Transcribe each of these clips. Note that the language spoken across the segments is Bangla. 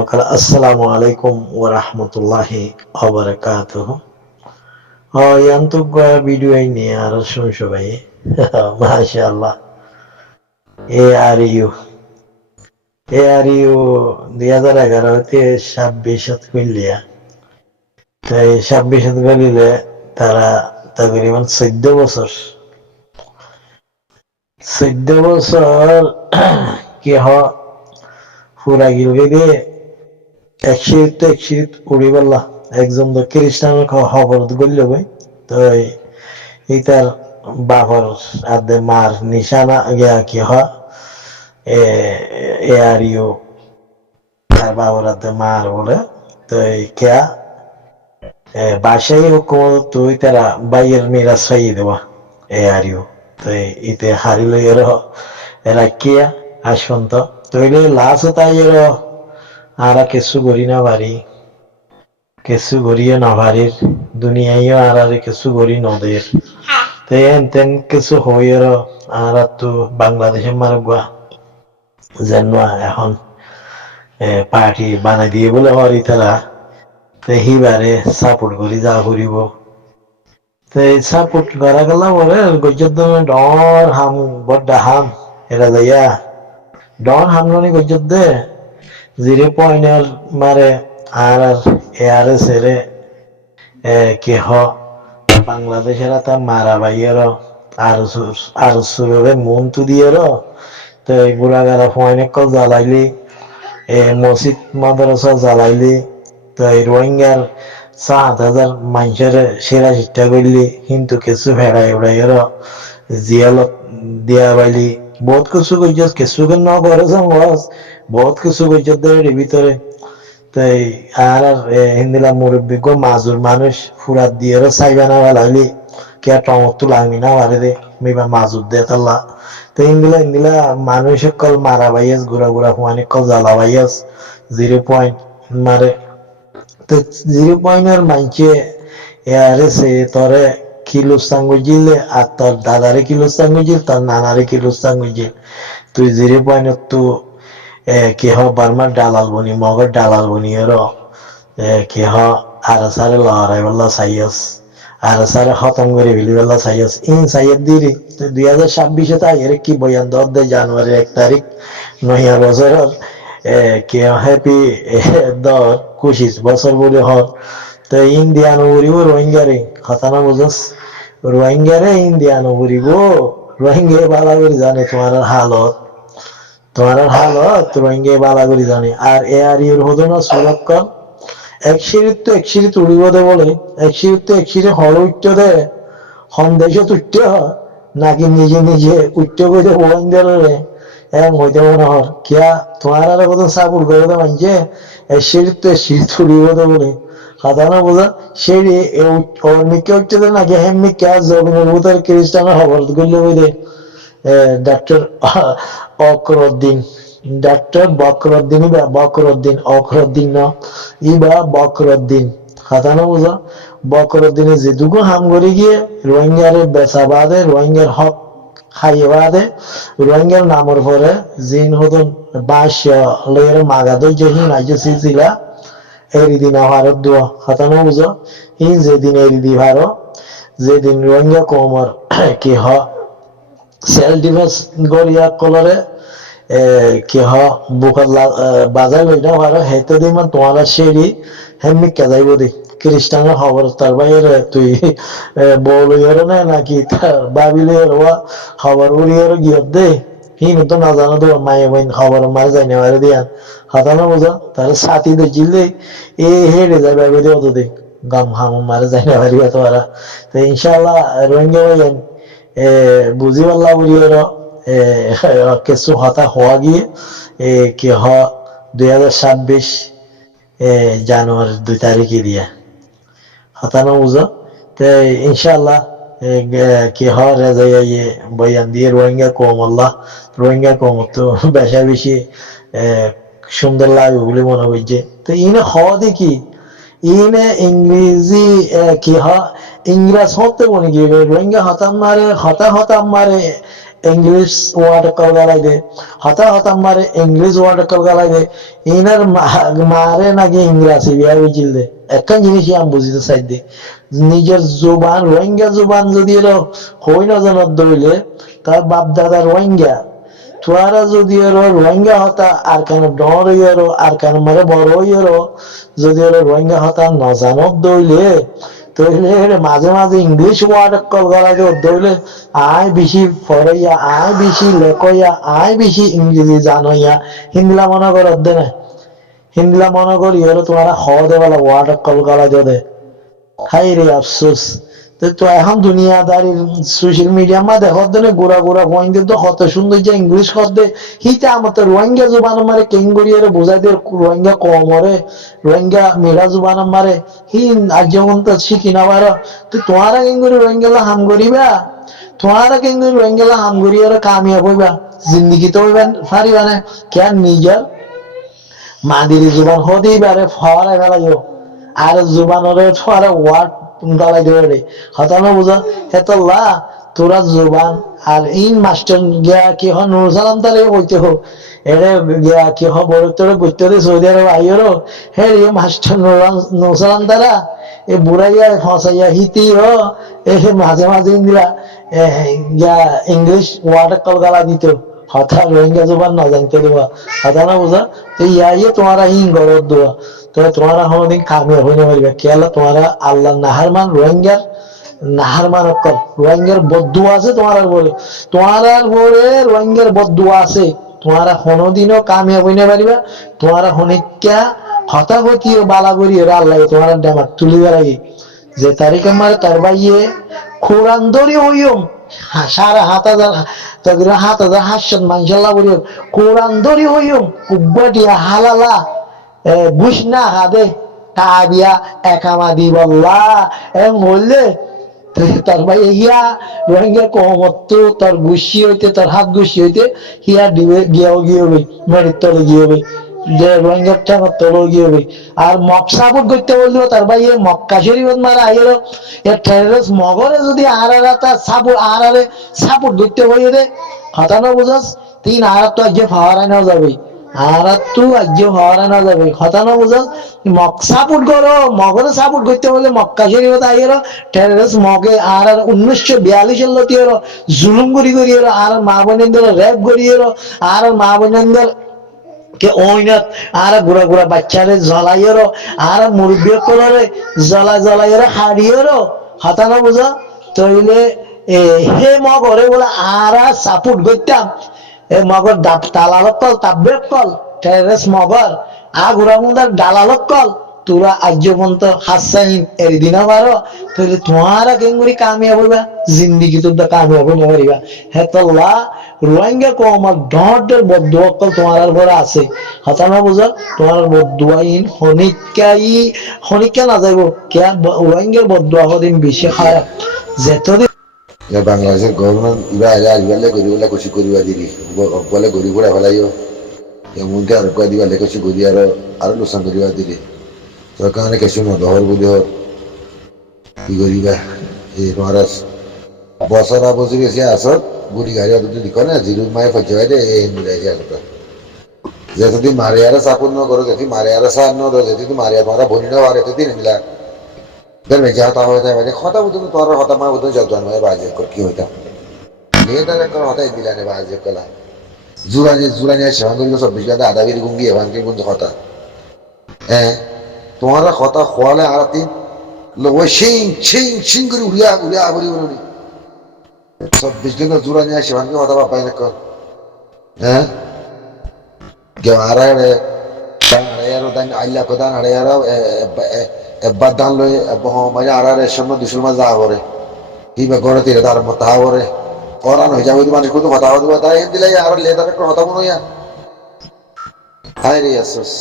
Assalamu alaikum wa rahmatullahi wa barakatuh. Yan to video ini ar shun shubai. MashaAllah. ARU. ARU 2011-তে 26 মিলিয়া। তাই 26 মিলিলে তারা তকরিবান 14 বছর। 14 বছর কি হয় পুরা গিলগে এক শীত উড়ি বললা একজন তো খ্রিস্টানের খবর গল্য বই তো ইতার বাপর আদে মার নিশানা গিয়া কি হয় এ আর ইউ তার বাবর আদে মার বলে তো কেয়া বাসায় হুকুমত তুই তারা বাইয়ের মিরাজ পাইয়ে দেওয়া এ আর ইউ তো ইতে হারিল এরা কিয়া আসন্ত তইলে লাশ তাই আরা কিছু করি না পারি কিছু করিয়ে না পারির দুনিয়ায়ও আর কিছু করি নদের তেন তেন কিছু হইয়ের আর তো বাংলাদেশের মারগুয়া যেন এখন পার্টি বানাই দিয়ে বলে হরি তারা তো হিবারে সাপোর্ট করি যা করিব তো সাপোর্ট করা গেল বলে গজ্জত ডর হাম বড্ডা হাম এরা যাইয়া ডর হামলানি গজ্জত দে 0 মারে আর এআরএস এর কি হ বাংলাদেশের তা মারা বাইয়ের আর সুরে মন তু দিয়ের তো গুড়া গাড়া পয়েন্ট জ্বালাইলি মসজিদ মাদ্রাসা জ্বালাইলি তো রোহিঙ্গার 7,000 মানুষের সেরা চেষ্টা করলি কিন্তু কিছু ফেড়াই উড়াইয়ের জিয়ালত দিয়া বাইলি বহুত কিছু করছিস কিছু কেন করেছ বহুত কিছু করছিস ভিতরে তাই আর হিন্দিলা মুরব্বী মাজুর মানুষ ফুরাত দিয়ে চাইবা না লাগলি কে টমক তো লাগবি না পারে দে মিবা মাজুর দে তাল্লা তো ইন্দিলা মানুষ কল মারা বাইয়াস গুড়া গুড়া হুয়ানি কল জ্বালা বাইয়াস 0 মারে তো 0 মানছে এরে সে তরে কিলোস্তান গজিলে আর তোর দাদারে কিলোস্তান গজিল তোর নানারে কিলোস্তান গজিল তুই 0 তো কেহ বার্মার ডালাল বনি মগর ডালাল বনি এর কেহ আর সারে লড়াই বল্লা সাইয়াস আর সারে খতম করে ফেলি বল্লা সাইয়াস ইন সাইয়াদ দিরি 2026 তাই এর কি বয়ান 10 জানুয়ারি 1 তারিখ নয়া বছরের কেহ হ্যাপি 25 বছর বলে হর তো ইন্ডিয়ান উড়িব রোহিঙ্গারে খতানা বুঝস রোহিঙ্গারে ইন্ডিয়ান উড়িব রোহিঙ্গা বালা করে জানে তোমার হালত রোহিঙ্গা বালা করে জানে আর এ আর ইউর হতো না সুরক্ষণ এক সিঁড়ি উড়িব দে বলে এক সিঁড়ি হল উঠতে দে সন্দেশত উঠতে হয় নাকি নিজে উঠতে করে রোহিঙ্গারে হইতে মনে হর কিয়া তোমার আর কত সাপোর্ট করে দে মানছে এক সিঁড়ি উড়িব দে বলে সাধারণ বোঝা সিঁড়ি মিকে উঠতে দে নাকি হেমনি কে জমিনের ভিতরে খ্রিস্টানের খবর করলে বুঝে ডাক্তার অকরউদ্দিন ডাক্তার অকরউদ্দিন ইবা বকরউদ্দিন খাতানো বুঝা বকরউদ্দিনে যেটুকু হাম করে গিয়ে রোহিঙ্গারে বেচা বাদে রোহিঙ্গার হক খাইয়ে বাদে রোহিঙ্গার নামর পরে জিন হতন বাস লইয়ের মাগাদ যেদিন আইজে সিলসিলা এরিদিন ভারত দোয়া খাতানো বুঝো ই যেদিন এরিদি ভারো যেদিন রোহিঙ্গা কোমর কি হ সেলফ ডিফেন্স গড়িয়া কলরে কি হ বুকার বাজার লইনা ভারো হেতে দিন তোমার সেরি হেমি কেদাইব দি খ্রিস্টানের খবর তার বাইরে তুই বউলইয়ার না নাকি তার বাবিলইয়ার ওয়া খবর উড়িয়ার গিয়ে দে হিন তো না জানো তো মায়ে বইন খবর মারে যাই নেওয়ারে দিয়া হাতানো বোঝা তার সাথী দেখিলে হেরে যায় বাবি দিয়ে অত দে গাম হাম মারে যাই নেওয়ারি তোরা তো ইনশাল্লাহ রোহিঙ্গা ভাইয়েন বুঝি পাল্লা উড়িয়ার কিছু হতা হওয়া গিয়ে কি 2026 জানুয়ারি 2 তারিখে দিয়া হতানো বুঝো তো ইনশাল্লাহ কি রেজা বয়ান দিয়ে রোহিঙ্গা কম তো বেশি সুন্দর লাগে বলে মনে হচ্ছে তো ইনে হওয়া দেখি ইনে ইংরেজি কি ইংরাজ হতে বনে গিয়ে রোহিঙ্গা হতাম মারে ইংলিশ ওয়ার্ড কল গালাই দে হতা হতা মারে ইংলিশ ওয়ার্ড কল গালাই দে ইনার মারে নাকি ইংরাজি বিয়া বুঝিল দে একটা জিনিস আমি বুঝিতে চাই দে নিজের জুবান রোহিঙ্গা জুবান যদি এলো হই না জানার ধরিলে তার বাপ দাদা রোহিঙ্গা তোরা যদি এলো রোহিঙ্গা হতা আর কেন ডর হইয়ারো আর কেন মারে বড় হইয়ারো যদি এলো রোহিঙ্গা হতা না জানত দইলে তইলে মাঝে মাঝে ইংলিশ ওয়ার্ড কল গলা দইলে আয় বেশি ফরাইয়া আয় বেশি লেখইয়া আয় বেশি ইংরেজি জানইয়া হিন্দলা মনে কর দে না হিন্দলা মনে করি হলো তোমার খাওয়া দেওয়ালা ওয়ার্ড কল গলা দে হাই রে আফসোস তো এখন দুনিয়াদারি সোশ্যাল মিডিয়া মা দেখো দেনে গোড়া গোড়া রোহিঙ্গা তো কত সুন্দর যে ইংলিশ করতে হিতে আমার তো রোহিঙ্গা জুবান মারে কেঙ্গুরি বোঝাই দিয়ে রোহিঙ্গা কমরে রোহিঙ্গা মেঘা জুবান মারে হি আজ যেমন তো শিখি না পারো তো তোমারা কেঙ্গুরি রোহিঙ্গা হাম করিবা তোমারা কেঙ্গুরি রোহিঙ্গা হাম করি আর কামিয়াব হইবা জিন্দিগি তো হইবা পারিবা না কেন নিজের মাদিরি জুবান হতেই পারে ফরাই ফেলাইও আর জুবানরে ফরে ওয়ার্ড গলাই ধরে হতানো বুঝা হেতল্লা তোরা জুবান আর ইন মাস্টার গিয়া কি হ নুর সালাম তালে কইতে হোক এরে গিয়া কি হ বড় তোরে কইতে দে সৌদি আরব আইয়রো হে রে মাস্টার নুর সালাম তারা এ বুড়াইয়া ফসাইয়া হিতি হ এ মাঝে মাঝে ইন্দিরা গিয়া ইংলিশ ওয়ার্ড কল গালা দিত হঠাৎ রোহিঙ্গা জুবান না জানতে দেওয়া হতা না বুঝা তো ইয়ে তোমারা ইন গরত দেওয়া তো তোমারা কোনোদিন কামিয়াব হইতে পারবে কেলা তোমারা আল্লাহ নাহারমান রোহিঙ্গার নাহারমান অক্কল রোহিঙ্গার বদুয়া আছে তোমার বলে তোমার বলে রোহিঙ্গার বদুয়া আছে তোমারা কোনোদিনও কামিয়াব হইতে পারিবা তোমারা হনিকা হতাহতি ও বালা করি ওরা আল্লাহ তোমার ডেমার তুলিবার আগে যে তারিখ আমার তার বাইয়ে কোরআন ধরি হইম সারা 7,000 হাসন মানসাল্লাহ বলি কোরআন ধরি হইম কুব্বাটিয়া হালালা বুঝনা হাদে কাবিয়া একামা দিবল্লা বললে তার ভাই হিয়া রোহিঙ্গা কমত তোর গুছি হইতে তোর হাত গুছি হইতে হিয়া দিবে গিয়েও গিয়ে হবে মেরির তলে গিয়ে হবে যে রোহিঙ্গার ঠেঙর তলেও গিয়ে হবে আর মক সাপোর্ট করতে বললো তার ভাই মক্কা শরীফ মারা আইলো এর টেররিস্ট মগরে যদি আরারা তার সাপোর্ট করতে হই রে হতানো বুঝাস তিন আর তো আজকে ফাওয়ারানো যাবে আর তো আজকে ফাওয়ারানো যাবে হতানো বুঝাস মক সাপোর্ট করো মগরে সাপোর্ট করতে বলে মক্কা শরীফ আইলো টেররিস্ট মগে আর 1942 লতি হলো জুলুম করি হলো আর মা বোনেদের রেপ করি হলো আর মা বোনেদের কে ওইনাত আর গুড়া গুড়া বাচ্চারে জ্বলাইয়েরো আর মুরব্বী কলরে জ্বলাইয়েরো হারিয়েরো হতানো বুঝা তইলে হে মগরে বলে আর সাপোর্ট করতাম এ মগর তালালক কল তাব্বেক কল টেরেস মগর গুড়া মুদার ডালালক কল তোরা আজ পর্যন্ত হাসাইন এর দিনা পারো তাহলে তোমারা কেঙ্গুরি কামিয়াব হইবা জিন্দিগি তো কামিয়াব হইতে পারিবা হেতল্লা রোহিঙ্গা কমার ডটের বদুয়া কল তোমার ঘরে আছে হতানা বুঝা তোমার বদুয়াইন হনিকা না যাইব কে রোহিঙ্গার বদুয়া হদিন বেশি খারাপ যেতদিন বাংলাদেশের গভর্নমেন্ট ইবা আইলে গরিবলা খুশি করিবা দিলি বলে গরিব গুড়া ফেলাইও এমনকি আর দিবা লেখছি গরি আরো লোকসান করিবা দিলি সরকার কিছু মদহর বুলি কি করিবা এই তোমার বছর বছর এসে আসত গুড়ি গাড়ি অত দিক না জিরু মায়ে ফজাই দে এই মিলাই যায় কথা যেদি মারিয়ারে সাপোর্ট ন করো যদি মারিয়ারে সাহায্য ন করো যদি মারিয়া তোমার ভনি না পারে তো দিন মিলা বের যা তা হয়ে যায় কথা বুঝুন তোর কথা মা বুঝুন জল জন্ম বাজে কি হইতা মেয়েটারে কোনো হতাই দিলা নে বাজে কলা জুরানি সেবান করিল 24 ঘন্টা আদাগিরি গুঙ্গি এভান কি কোন কথা হ্যাঁ তোমার কথা খোয়ালে আর তিন ওই সিং করে উড়িয়া উড়িয়া বলি বলি 24 ঘন্টা জুরানি সেবান কি কথা পাই না কর হ্যাঁ গে আরারে আড়াইয়ারো দান আইলা কোদান আড়াইয়ারো এবার দান লই মানে আড়ারে সামনে দুশোর মাঝে যা করে কিবা গড়ে তীরে তার মতো তা করে করান হয়ে যাবে মানুষ কিন্তু কথা বলতে তাই দিলে আর লেদার একটা কথা মনে হইয়া হাই রে আসস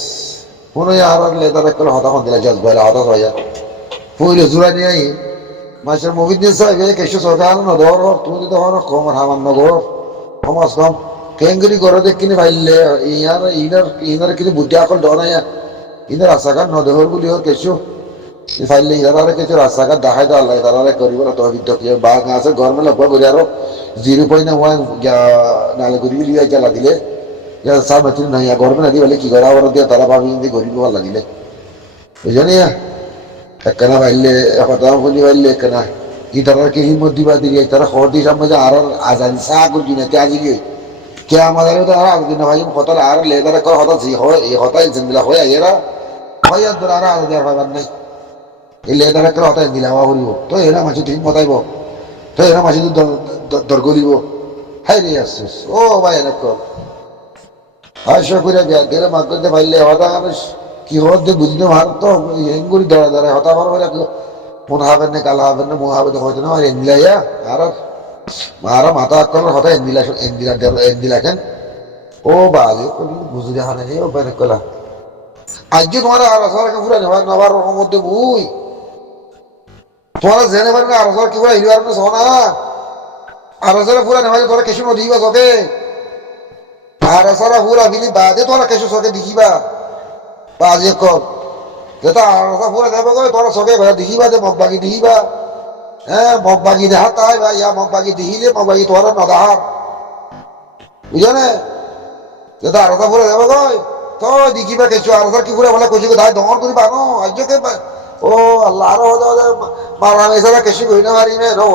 মনে হয় আর লেদার একটা হতা কোন দিলে জজ বলে হতা হইয়া পইলে জুড়া নিয়ে আই মাসের মুভি দিয়ে সাইবে কিছু সরকার না ধর তুমি তো ধর কম হামান নগর সমাজ কম কেঙ্গরি করে দেখিনি ভাইলে ইনার কিনে বুদ্ধি আকল ডরাইয়া ইনার আশা কার নদহর বলি হোক কিছু ফাইলে ইরারে কিছু রাস্তাঘাট দেখাই তো আল্লাহ তারা করিব না তহবিল তকিয়ে বা আছে গরমে লক্ষ্য করি আরো 0.1 নালে করি লিয়া জ্বালা দিলে সার মাতি নাই গরমে না দিলে কি করা ওর দিয়ে তারা ভাবি দিয়ে গরিব ভালো দিলে বুঝলি একখানা ফাইলে কথা বলি ফাইলে একখানা ই তারা কি হিম্মত দিবা দিয়ে তারা খবর দিয়ে সামনে আর আজান সা করছি না আজি গিয়ে কে আমাদের আর আলোচনা ভাই কথা আর লেদারে করা হতা হয় এই হতাই জিন্দলা হয় এরা হয় আর আর আলাদা ভাবার নাই এই লেদারে করা হতাই দিলা হওয়া করিব তো এরা মাঝে ঠিক মতাইব তো এরা মাঝে দর করিব হাই রে আসছিস ও ভাই এরকম আশা করে গেলে মাগ করতে পারলে হতা কি হতে বুঝতে ভার তো হেঙ্গুরি ধরা ধরা হতা ভার করে মন হবেন না কাল হবেন না মো হবে হয়তো না আর এন্দিলাইয়া আর মাথা করার হতা এন্দিলা কেন ও বাজে বুঝে দেখা নেই ও বের কলা আজ তোমার আর আসারকে পুরা নবার মধ্যে বুই তোমার জেনে পারেন আর আসার কি পুরা হিলবার না সোনা আর আসার পুরা নেওয়া তোরা কিছু নদীবা চকে আর আসার পুরা বিলি বাদে তোরা কিছু চকে দেখিবা বাজে কর যেটা আর আসার পুরা যাবে কই তোরা চকে দেখিবা যে মগবাগি দেখিবা হ্যাঁ মগবাগি দেখা তাই বা ইয়া মগবাগি দেখিলে মগবাগি তোরা নদাহার বুঝো না যেটা আর আসার পুরা যাবে কই তো দেখিবা কিছু আর আসার কি পুরা বলে কইছি দাই দমর করি বানো আজকে ও আল্লাহ আরো মারা মেসারা কিছু কই না পারি না রো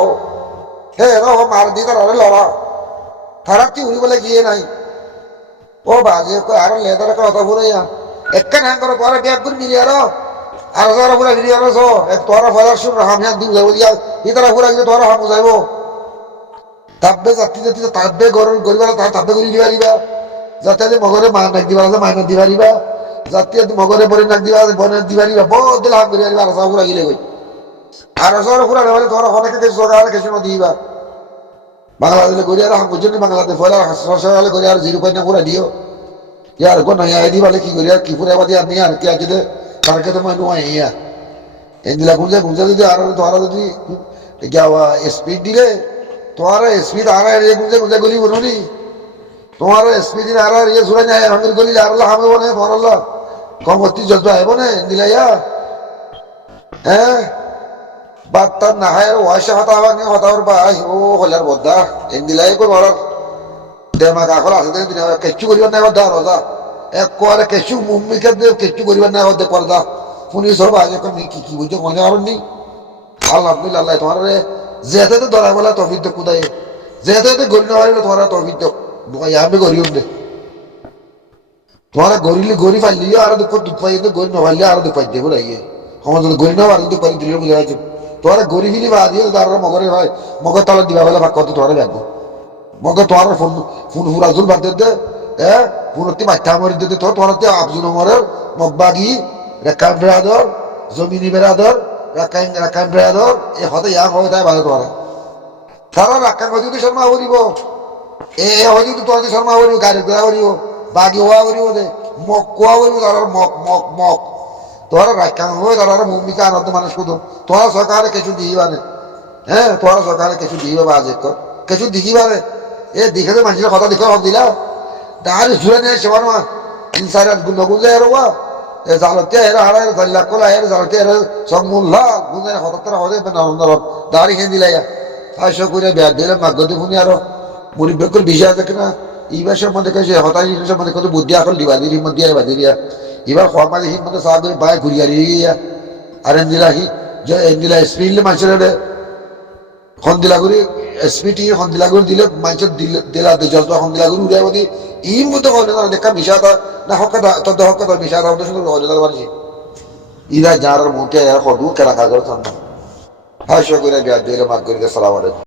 হে রো মার দি তার লড়া খারাপ কি উড়ি বলে গিয়ে নাই ও বাজে আর লেদার কথা পুরাইয়া একটা হ্যাঁ করে তোরা ব্যাগ করে মিলি আর যারা পুরা মিলি আর এক তোরা ফলার শুন হাম হ্যাঁ দিন যাবো দিয়া ই তারা পুরা গিয়ে তোরা হামু যাইব তাপবে যাত্রী যাত্রী তাপবে গরম করিবা তার তাপবে করি দিবা দিবা যাতে মগরে মা নাক দিবা মাইনা দিবা দিবা যাতে মগরে বরে নাক দিবা বনে দিবা দিবা বহুত দিল হাম করিবা আর সব পুরা গিলে কই আর সব পুরা নেবালে তোরা অনেকে কিছু সরকার কিছু না দিবা বাংলাদেশে গড়িয়ার হাম বুঝনি বাংলাদেশ ফলার সরকার গড়িয়ার 0 পুরা দিও यार को नया आईडी वाले की गोरिया की पूरे बात यार नहीं यार क्या कहते करके तो मैं नुआ ही यार इंदिला गुंजा दे आ रहा तुम्हारा तो क्या हुआ स्पीड दिले तुम्हारा स्पीड आ रहा है ये गुंजा गोली बनोनी तुम्हारा स्पीड आ रहा है ये सूरज है हम गोली आ रहा हमें बने तुम्हारा अल्लाह कम होती जज्बा है बने इंदिला यार हैं बात तब ना है वाशा होता और बाय ओ होलर बोदा इंदिला को और দেমাগ এখন আছে দিন কেচু করিবার নাই দা রোজা এক করে কেচু মুম্মি কে দে কেচু করিবার নাই দে পর্দা পুনি সব আগে কোন কি বুঝো মনে হরনি আলহামদুলিল্লাহ আল্লাহ তোমার যেতে তো ধরা বলা তৌফিক দে কুদাই যেতে তো গরি না পারিলে তোমার তৌফিক দে দুয়া আমি গরিব দে তোমার গরি ফাইলি আর দুঃখ দুঃখ পাই দে গরি না ফাইলি আর দুঃখ পাই দে বলাইয়ে আমার যদি গরি না পারি দুঃখ পাই দিলে বুঝা যায় তোমার গরি ফিলি বা দিয়ে তার মগরে হয় মগর তালা দিবা বলা ভাগ কত তোমার ব্যাগ মগে তোমার ফোন ফুরাজুল বাদ দে ফুরতি মাথা মরি দে তো তোমার আফজুল ওমরের মগবাগি রাকান ব্রাদার জমিনি ব্রাদার রাকান ব্রাদার এই হতে ইয়া হয় তাই ভালো তোমার তারা রাকান যদি শর্মা হরিব এ হই যদি তোর শর্মা হরিব গাড়ি ঘোড়া হরিব বাগি হওয়া হরিব দে মক কোয়া হরিব তার মক তোর রাকান হয় তার ভূমিকা আনন্দ মানুষ কুদুম তোর সরকারে কিছু দিবানে হ্যাঁ তোর সরকারে কিছু দিবা বাজে কিছু দিবারে এ দেখে মানুষের কথা দেখে হক দিলা দাঁড়ি ঝুলে নিয়ে সেবার মা ইনসার গুজে এরোয়া এ জালতে এরা হারায় জাল্লা কোলা এর জালতে এর সব মুল্লা গুজে হতার হবে নরম দাঁড়ি খেয়ে দিলাই আশা করে ব্যাগ দিলে মাগদি ফুনি আরো মুড়ি বেকুর বিষয় আছে কিনা এইবার সম্বন্ধে কাছে হতাশ সম্বন্ধে কত বুদ্ধি আকল দিবা দিদি হিম্মত দিয়া বাদি দিয়া এবার খোয়া মাঝে হিম্মত সাহায্য বাই ঘুরিয়া রিয়া আর এন্দিলাহি যে এন্দিলা স্পিডলে মানুষের হন্দিলা করি স্পিটি হন্দিলা করে দিলে মানুষের দিলা জজবা হন্দিলা করে উড়াই বলি ই মতো হয় না দেখা মিশাতা না হকা তোর হকা তোর মিশাতা হতে শুধু অজদার বাড়ি ইরা যার মুখে আর কদু কেনা কাগজ থান হাসা করে ব্যাগ দিলে মাগ করে সালাম আলাইকুম